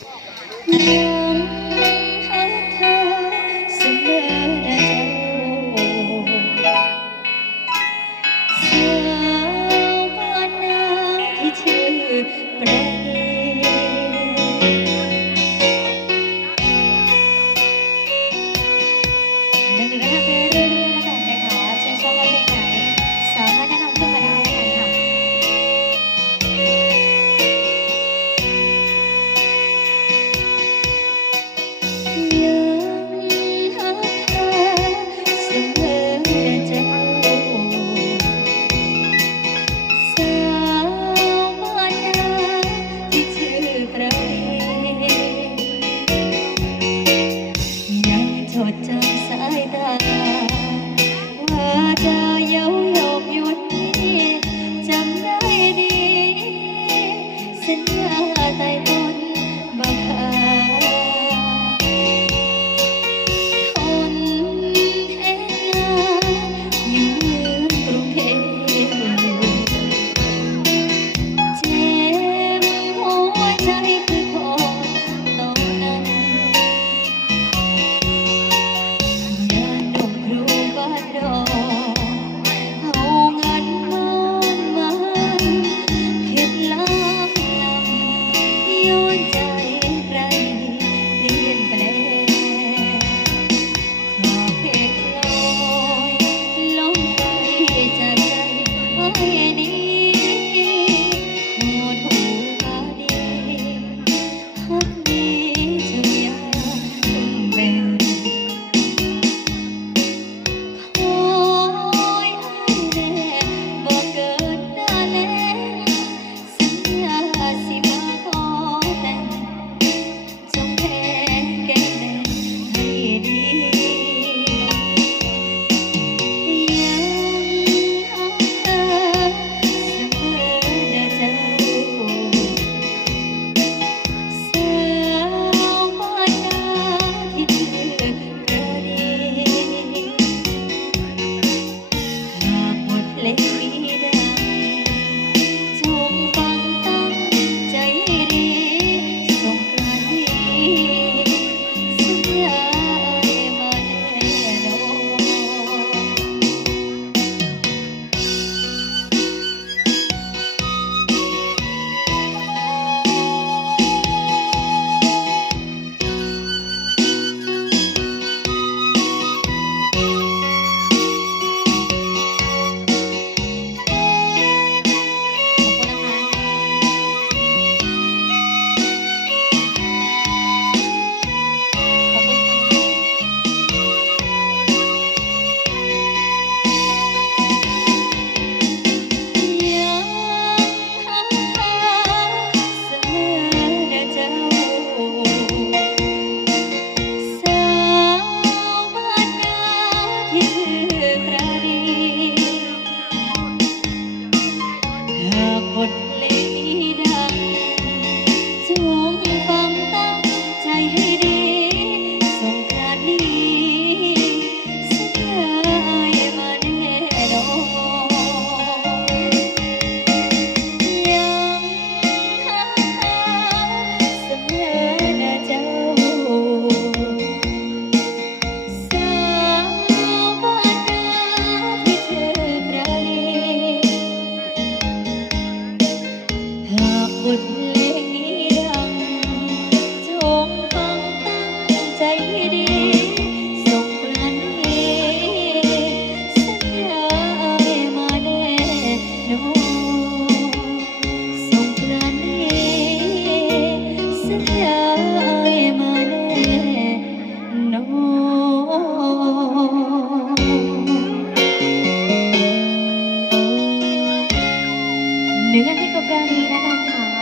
Música bye bye. see